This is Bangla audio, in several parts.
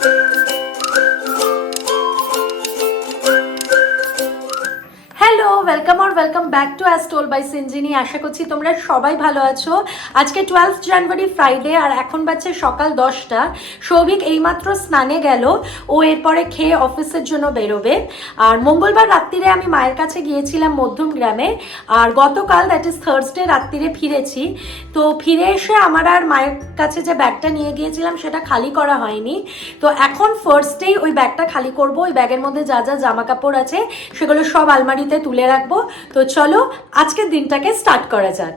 Música ওয়েলকাম আর ওয়েলকাম ব্যাক টু অ্যাস্টোল বাই সিনজিনি আশা করছি তোমরা সবাই ভালো আছো। আজকে টুয়েলভ জানুয়ারি ফ্রাইডে আর এখন বাজছে সকাল দশটা। সৌভিক এইমাত্র স্নানে গেল। ও এরপরে খেয়ে অফিসের জন্য বেরোবে। আর মঙ্গলবার রাত্রিরে আমি মায়ের কাছে গিয়েছিলাম মধ্যম গ্রামে। আর গতকাল দ্যাট ইজ থার্সডে রাত্রিরে ফিরেছি। তো ফিরে এসে আমার আর মায়ের কাছে যে ব্যাগটা নিয়ে গিয়েছিলাম, সেটা খালি করা হয়নি। তো এখন ফার্স্টেই ওই ব্যাগটা খালি করব। ওই ব্যাগের মধ্যে যা যা জামা কাপড় আছে, সেগুলো সব আলমারিতে তুলে রাখব। তো চলো আজকের দিনটাকে স্টার্ট করা যাক।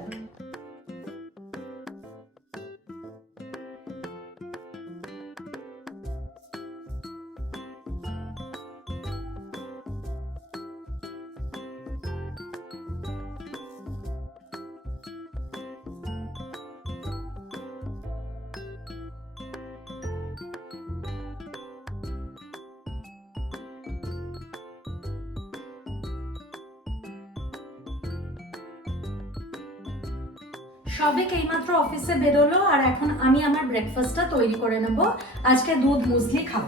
সবে এইমাত্র অফিসে বেরোলো আর এখন আমি আমার ব্রেকফাস্টটা তৈরি করে নেব। আজকে দুধ মুসলি খাব।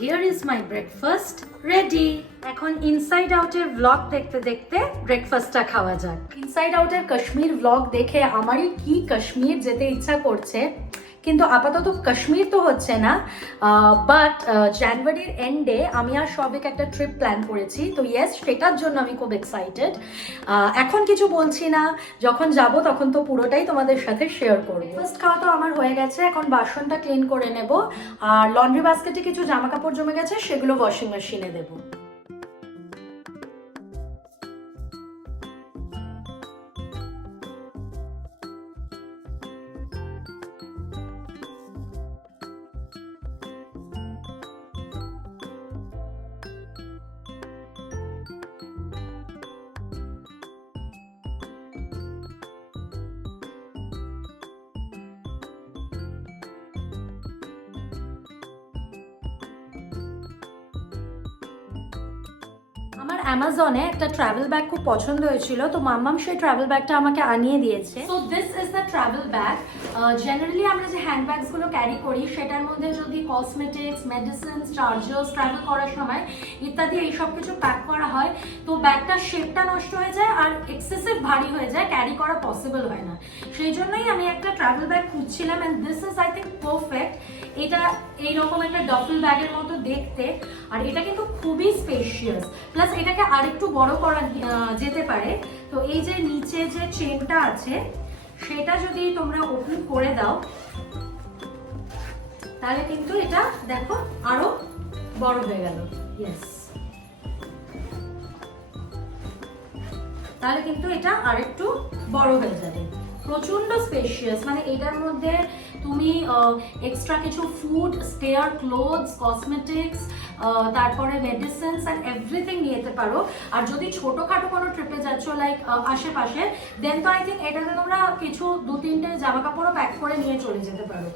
Here is my breakfast ready এখন ইনসাইড আউটের ব্লগ দেখতে দেখতে ব্রেকফাস্টটা খাওয়া যাক। ইনসাইড আউটের কাশ্মীর ব্লগ দেখে আমারই কি কাশ্মীর যেতে ইচ্ছা করছে? কিন্তু আপাতত কাশ্মীর তো হচ্ছে না বাট জানুয়ারির এন্ডে আমি আর সবিক একটা ট্রিপ প্ল্যান করেছি। তো ইয়েস সেটার জন্য আমি খুব এক্সাইটেড এখন কিছু বলছি না, যখন যাব তখন তো পুরোটাই তোমাদের সাথে শেয়ার করব। ফার্স্ট খাওয়া তো আমার হয়ে গেছে, এখন বাসনটা ক্লিন করে নেব, আর লন্ড্রি বাস্কেটে কিছু জামা কাপড় জমে গেছে, সেগুলো ওয়াশিং মেশিনে দেবো। আমার অ্যামাজনে একটা ট্রাভেল ব্যাগ খুব পছন্দ হয়েছিল। তো মাম্মাম সেই ট্রাভেল ব্যাগটা আমাকে আনিয়ে দিয়েছে। So this is the travel bag generally আমরা যে হ্যান্ড ব্যাগসগুলো ক্যারি করি, সেটার মধ্যে যদি কসমেটিক্স মেডিসিনস চার্জার্স ট্রাভেল করার সময় ইত্যাদি এই সব কিছু প্যাক করা হয়, তো ব্যাগটার শেপটা নষ্ট হয়ে যায় আর এক্সেসিভ ভারী হয়ে যায় ক্যারি করা পসিবল হয় না। সেই জন্যই আমি একটা ট্রাভেল ব্যাগ খুঁজছিলাম and this is I think perfect এটা এইরকম একটা ডফল ব্যাগের মতো দেখতে। আর এটা কিন্তু খুবই স্পেশিয়াস প্লাস এটাকে আরেকটু বড় করা যেতে পারে। তো এই যে নিচে যে চেনটা আছে, সেটা যদি তোমরা ওপেন করে দাও, তাহলে কিন্তু এটা দেখো আরও বড় হয়ে গেল। ইয়েস তাহলে কিন্তু এটা আরেকটু বড় হয়ে যাবে। প্রচণ্ড স্পেশিয়াস মানে এটার মধ্যে তুমি এক্সট্রা কিছু ফুড স্টেয়ার ক্লোথস কসমেটিক্স তারপরে মেডিসিনস অ্যান্ড এভরিথিং নিয়ে পারো। আর যদি ছোটোখাটো কোনো ট্রিপে যাচ্ছ লাইক আশেপাশে দেন তো আই থিঙ্ক এটাতে তোমরা কিছু দু তিনটে জামা কাপড়ও প্যাক করে নিয়ে চলে যেতে পারো।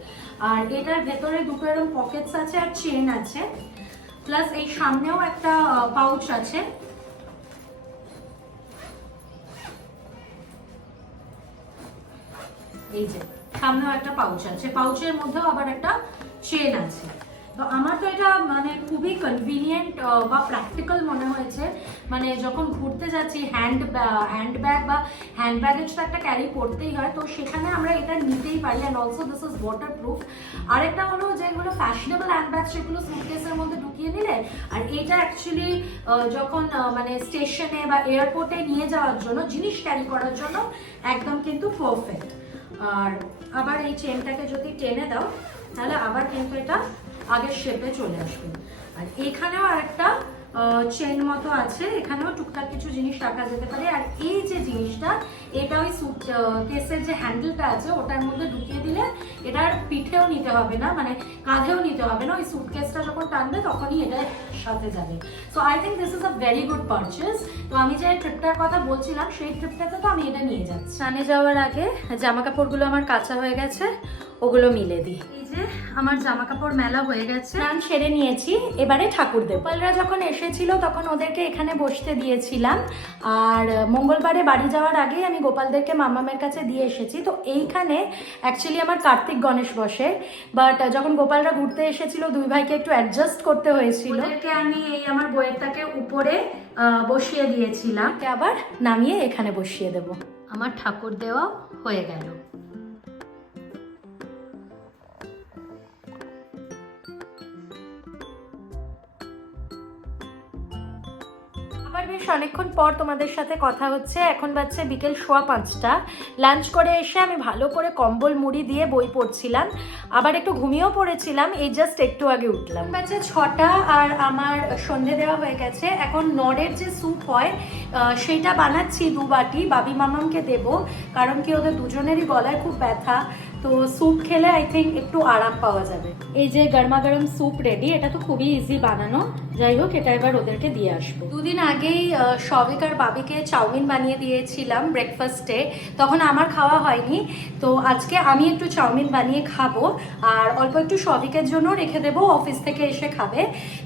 আর এটার ভেতরে দুটো এরকম পকেটস আছে আর চেন আছে। প্লাস এই সামনেও একটা পাউচ আছে। এই যে, সামনেও একটা পাউচ আছে। পাউচের মধ্যেও আবার একটা চেন আছে। তো আমার তো এটা মানে খুবই কনভিনিয়েন্ট বা প্র্যাকটিক্যাল মনে হয়েছে। মানে যখন ঘুরতে যাচ্ছি হ্যান্ড হ্যান্ড ব্যাগ বা হ্যান্ড ব্যাগেজ তো একটা ক্যারি করতেই হয়। তো সেখানে আমরা এটা নিতেই পারি। And also this is water proof আরেকটা হলো যেগুলো ফ্যাশনেবল হ্যান্ড ব্যাগ সেগুলো সুটকেসের মধ্যে ঢুকিয়ে নিলে, আর এটা অ্যাকচুয়ালি যখন মানে স্টেশনে বা এয়ারপোর্টে নিয়ে যাওয়ার জন্য, জিনিস ক্যারি করার জন্য, একদম কিন্তু পারফেক্ট আর আবার এই চেনটাকে যদি টেনে দাও, তাহলে আবার কিন্তু এটা আগের শেপে চলে আসবে। আর এখানেও আরেকটা চেন মতো আছে, এখানেও টুকটাক কিছু জিনিস রাখা যেতে পারে। আর এই যে জিনিসটা, এটা ওই সুট কেসের যে হ্যান্ডেলটা আছে, ওটার মধ্যে ঢুকিয়ে দিলে এটার পিঠেও নিতে হবে না মানে কাঁধেও নিতে হবে না। ওই সুটকেসটা যখন টানবে, তখনই এটা সাথে যাবে। So I think this is a very good purchase তো আমি যে ট্রিপটার কথা বলছিলাম, সেই ট্রিপটাতে তো আমি এটা নিয়ে যাচ্ছি। স্নানে যাওয়ার আগে জামা কাপড়গুলো আমার কাঁচা হয়ে গেছে। ওগুলো মিলে দিই। এই যে আমার জামা কাপড় মেলা হয়ে গেছে। স্নান সেরে নিয়েছি এবারে ঠাকুর দেবপালরা যখন এসেছিল তখন ওদেরকে এখানে বসতে দিয়েছিলাম। আর মঙ্গলবারে বাড়ি যাওয়ার আগেই আমি গোপালদেরকে মামামের কাছে দিয়ে এসেছি। তো এইখানে অ্যাকচুয়ালি আমার কার্তিক গণেশ বসে। বাট যখন গোপালরা ঘুরতে এসেছিল দুই ভাইকে একটু অ্যাডজাস্ট করতে হয়েছিল। ওদেরকে আমি এই আমার বইয়েরটাকে উপরে বসিয়ে দিয়েছিলাম। আবার নামিয়ে এখানে বসিয়ে দেব। আমার ঠাকুর দেওয়া হয়ে গেল। আবার বেশ অনেকক্ষণ পর তোমাদের সাথে কথা হচ্ছে। এখন বাজছে বিকেল সোয়া পাঁচটা। লাঞ্চ করে এসে আমি ভালো করে কম্বল মুড়ি দিয়ে বই পড়ছিলাম। আবার একটু ঘুমিয়েও পড়েছিলাম, এই জাস্ট একটু আগে উঠলাম। বাজছে ছটা আর আমার সন্ধে দেওয়া হয়ে গেছে। এখন নরের যে স্যুপ হয় সেইটা বানাচ্ছি দু বাটি। বাবি মামামকে দেবো, কারণ কি ওদের দুজনেরই গলায় খুব ব্যথা। তো স্যুপ খেলে আই থিঙ্ক একটু আরাম পাওয়া যাবে। এই যে গরমা গরম স্যুপ রেডি এটা তো খুবই ইজি বানানো। যাই হোক এটা এবার ওদেরকে দিয়ে আসব। দুদিন আগেই সবিক আর বাবিকে চাউমিন বানিয়ে দিয়েছিলাম ব্রেকফাস্টে তখন আমার খাওয়া হয়নি তো আজকে আমি একটু চাউমিন বানিয়ে খাব আর অল্প একটু সবিকের জন্য রেখে দেবো অফিস থেকে এসে খাবে।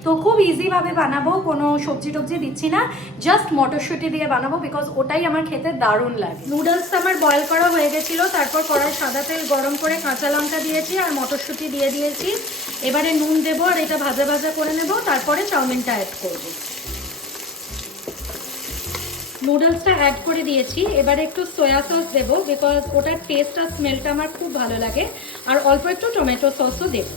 তো খুব ইজিভাবে বানাবো কোনো সবজি টবজি দিচ্ছি না জাস্ট মটরশুঁটি দিয়ে বানাবো বিকজ ওটাই আমার খেতে দারুণ লাগে। নুডলস আমার বয়েল করা হয়ে গেছিল তারপর কড়াই সাদা তেল গরম করে কাঁচা লঙ্কা দিয়েছি আর মটরশুঁটি দিয়ে দিয়েছি। এবারে নুন দেবো আর এটা ভাজা ভাজা করে নেব তারপরে চাউমিনটা অ্যাড করব। নুডলসটা অ্যাড করে দিয়েছি। এবারে একটু সয়া সস দেবো বিকজ ওটার টেস্ট আর স্মেলটা আমার খুব ভালো লাগে। আর অল্প একটু টমেটো সসও দেবো।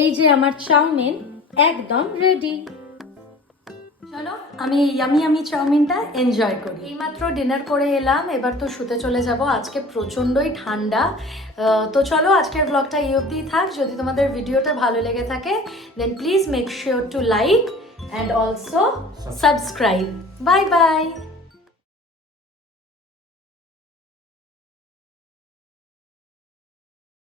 এই যে আমার চাউমিন একদম রেডি আমি ইয়ামি ইয়ামি চাউমিনটা এনজয় করি। এইমাত্র ডিনার করে এলাম এবার তো শুতে চলে যাব। আজকে প্রচণ্ডই ঠান্ডা। তো চলো আজকের ব্লগটা এই অবধি থাক। যদি তোমাদের ভিডিওটা ভালো লেগে থাকে then please make sure to like and also subscribe bye bye